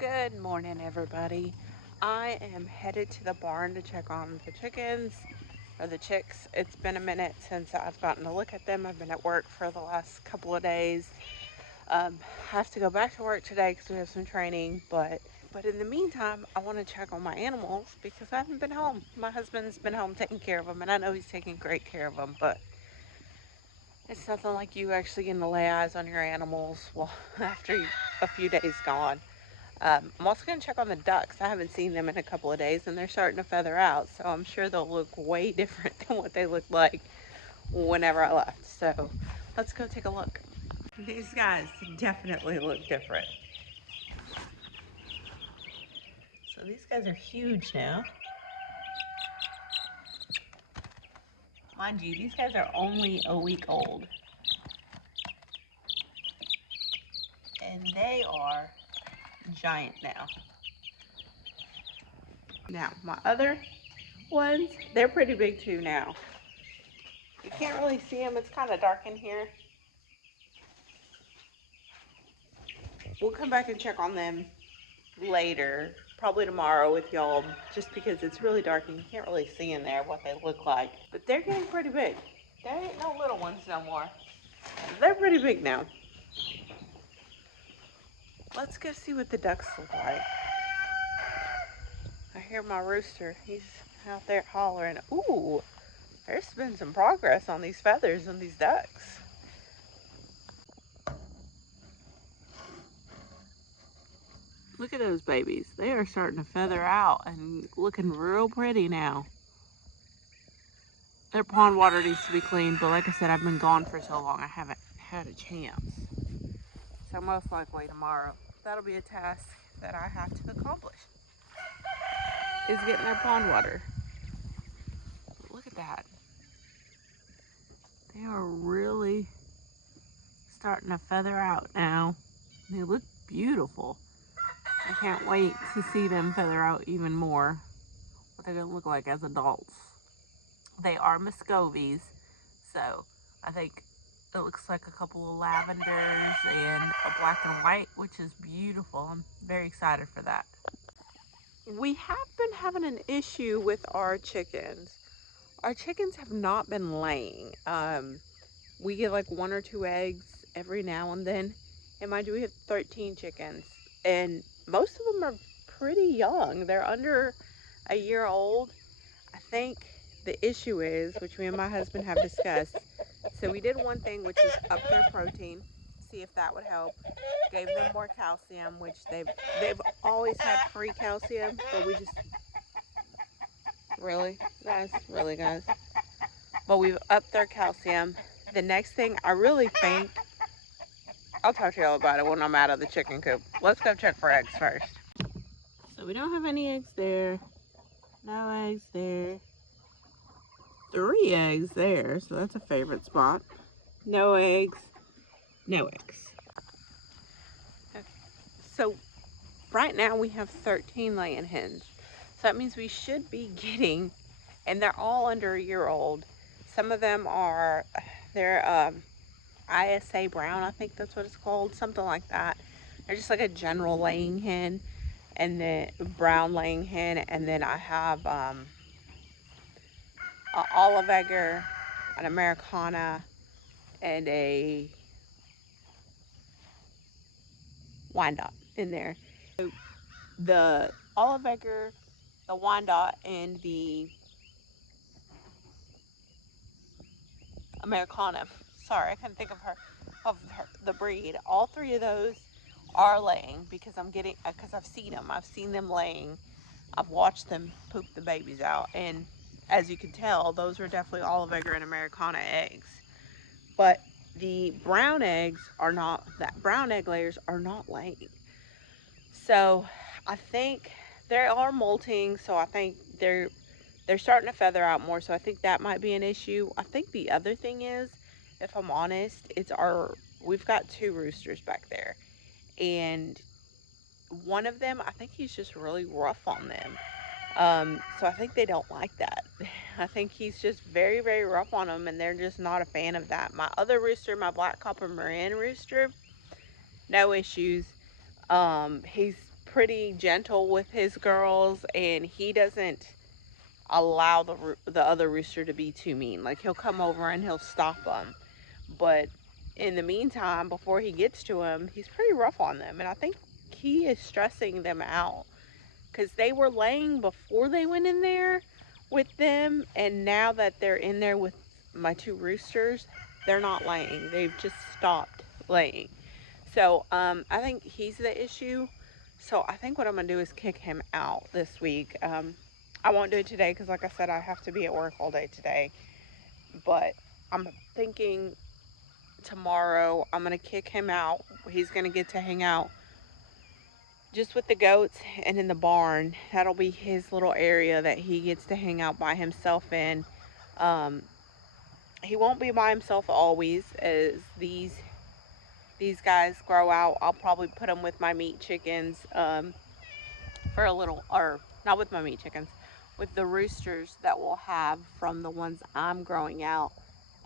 Good morning, everybody. I am headed to the barn to check on the chickens or the chicks. It's been a minute since I've gotten to look at them. I've been at work for the last couple of days. I have to go back to work today because we have some training, but in the meantime, I want to check on my animals because I haven't been home. My husband's been home taking care of them, and I know he's taking great care of them, but it's nothing like you actually getting to lay eyes on your animals after a few days gone. I'm also going to check on the ducks. I haven't seen them in a couple of days, and they're starting to feather out, so I'm sure they'll look way different than what they looked like whenever I left. So let's go take a look. These guys definitely look different. So these guys are huge now. Mind you, these guys are only a week old. And they are giant now. Now, my other ones, they're pretty big too now. You can't really see them. It's kind of dark in here. We'll come back and check on them later, probably tomorrow with y'all, just because it's really dark and you can't really see in there what they look like. But they're getting pretty big. There ain't no little ones no more. They're pretty big now. Let's go see what the ducks look like. I hear my rooster. He's out there hollering. Ooh, there's been some progress on these feathers on these ducks. Look at those babies. They are starting to feather out and looking real pretty now. Their pond water needs to be cleaned, but like I said, I've been gone for so long I haven't had a chance. So most likely tomorrow, that'll be a task that I have to accomplish, is getting their pond water. But look at that. They are really starting to feather out now. They look beautiful. I can't wait to see them feather out even more, what they're gonna look like as adults. They are Muscovies, so I think it looks like a couple of lavenders and a black and white, which is beautiful. I'm very excited for that. We have been having an issue with our chickens. Our chickens have not been laying. We get like 1 or 2 eggs every now and then. And mind you, we have 13 chickens. And most of them are pretty young. They're under a year old. I think the issue is, which me and my husband have discussed, so we did one thing, which is up their protein, see if that would help. Gave them more calcium, which they've always had free calcium, but we just really guys. But we've upped their calcium. The next thing I really think, I'll talk to y'all about it when I'm out of the chicken coop. Let's go check for eggs first. So we don't have any eggs there. No eggs there. 3 eggs there, so that's a favorite spot. No eggs. No eggs. Okay. So right now we have 13 laying hens. So that means we should be getting, and they're all under a year old. Some of them are, they're ISA brown, I think that's what it's called, something like that. They're just like a general laying hen, and then brown laying hen, and then I have an olive egger, an Americana, and a Wyandotte in there. So the olive egger, the Wyandotte, and the Americana. Sorry, I couldn't think of the breed. All 3 of those are laying because I've seen them. I've seen them laying. I've watched them poop the babies out, and as you can tell, those are definitely olive egger and Americana eggs. But the brown eggs are not. That brown egg layers are not laying. So I think they are molting. So I think they're starting to feather out more, so I think that might be an issue. I think the other thing is, if I'm honest, we've got 2 roosters back there, and one of them, I think he's just really rough on them. So I think they don't like that. I think he's just very, very rough on them, and they're just not a fan of that. My other rooster, my black copper Marin rooster, no issues. He's pretty gentle with his girls, and he doesn't allow the other rooster to be too mean. Like, he'll come over and he'll stop them, but in the meantime, before he gets to them, he's pretty rough on them, and I think he is stressing them out because they were laying before they went in there with them, and now that they're in there with my two roosters, they're not laying. They've just stopped laying. So I think he's the issue. So I think what I'm gonna do is kick him out this week. I won't do it today because, like I said, I have to be at work all day today. But I'm thinking tomorrow I'm gonna kick him out. He's gonna get to hang out just with the goats and in the barn. That'll be his little area that he gets to hang out by himself in. Um, he won't be by himself always, as these guys grow out. I'll probably put them with my meat chickens for a little, or not with my meat chickens, with the roosters that we'll have from the ones I'm growing out.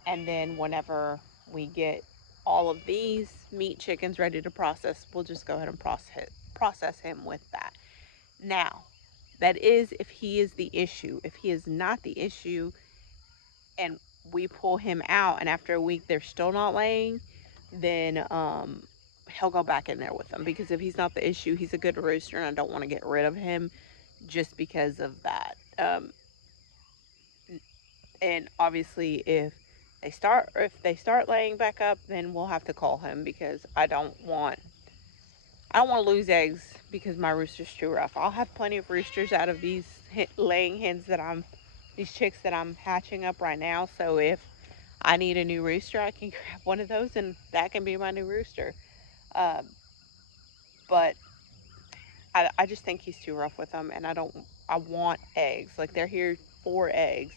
And then whenever we get all of these meat chickens ready to process, we'll just go ahead and process him with that. Now, that is if he is the issue. If he is not the issue and we pull him out and after a week they're still not laying, then he'll go back in there with them, because if he's not the issue, he's a good rooster and I don't want to get rid of him just because of that. And obviously if they start laying back up, then we'll have to call him, because I don't want to lose eggs because my rooster's too rough. I'll have plenty of roosters out of these laying hens these chicks that I'm hatching up right now. So if I need a new rooster, I can grab one of those and that can be my new rooster. But I just think he's too rough with them, and I want eggs. Like, they're here for eggs.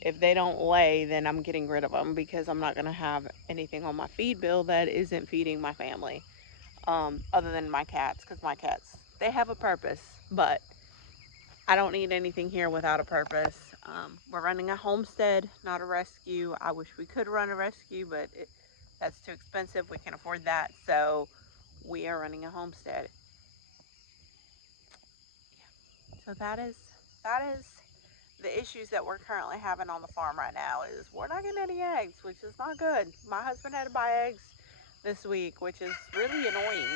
If they don't lay, then I'm getting rid of them, because I'm not going to have anything on my feed bill that isn't feeding my family. Other than my cats, because my cats, they have a purpose, but I don't need anything here without a purpose. We're running a homestead, not a rescue. I wish we could run a rescue, but that's too expensive. We can't afford that, so we are running a homestead. So that is the issues that we're currently having on the farm right now. Is we're not getting any eggs, which is not good. My husband had to buy eggs this week, which is really annoying,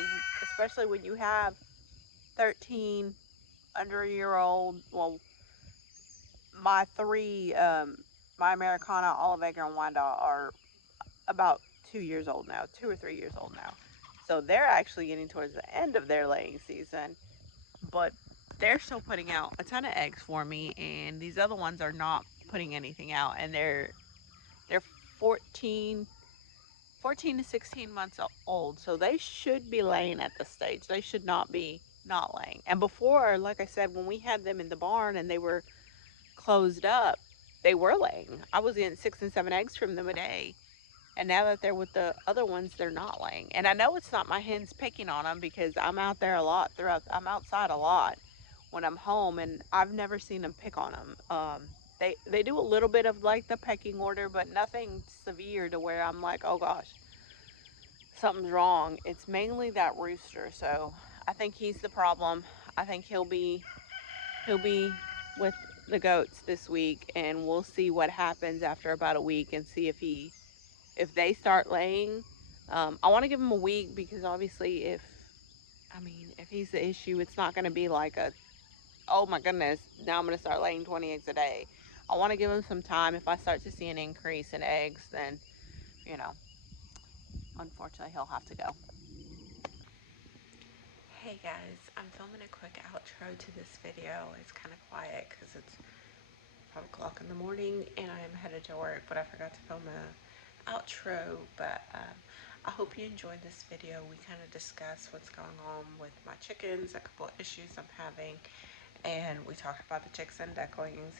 especially when you have 13 under a year old. Well, my three, my Americana, Olive Egger, and Wyandotte are about 2 years old now, 2 or 3 years old now. So they're actually getting towards the end of their laying season, but they're still putting out a ton of eggs for me, and these other ones are not putting anything out, and they're 14 to 16 months old, so they should be laying at this stage. They should not be not laying. And before, like I said, when we had them in the barn and they were closed up, they were laying. I was getting 6 and 7 eggs from them a day. And now that they're with the other ones, they're not laying. And I know it's not my hens picking on them, because I'm out there a lot I'm outside a lot when I'm home, and I've never seen them pick on them. They do a little bit of like the pecking order, but nothing severe to where I'm like, oh gosh, something's wrong. It's mainly that rooster. So I think he's the problem. I think he'll be with the goats this week, and we'll see what happens after about a week and see if they start laying. I want to give him a week, because obviously if he's the issue, it's not going to be like oh my goodness, now I'm going to start laying 20 eggs a day. I want to give him some time. If I start to see an increase in eggs, then, unfortunately he'll have to go. Hey guys, I'm filming a quick outro to this video. It's kind of quiet because it's 5 o'clock in the morning and I'm headed to work, but I forgot to film an outro. But I hope you enjoyed this video. We kind of discussed what's going on with my chickens, a couple of issues I'm having, and we talked about the chicks and ducklings.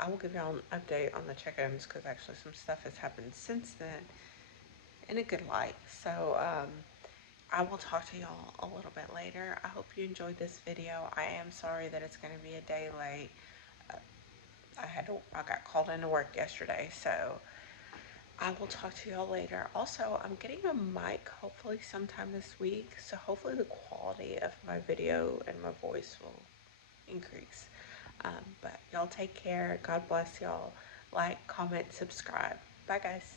I will give y'all an update on the chickens, because actually some stuff has happened since then in a good light. So I will talk to y'all a little bit later. I hope you enjoyed this video. I am sorry that it's going to be a day late. I got called into work yesterday, so I will talk to y'all later. Also, I'm getting a mic hopefully sometime this week, so hopefully the quality of my video and my voice will increase. But y'all take care. God bless y'all. Like, comment, subscribe. Bye, guys.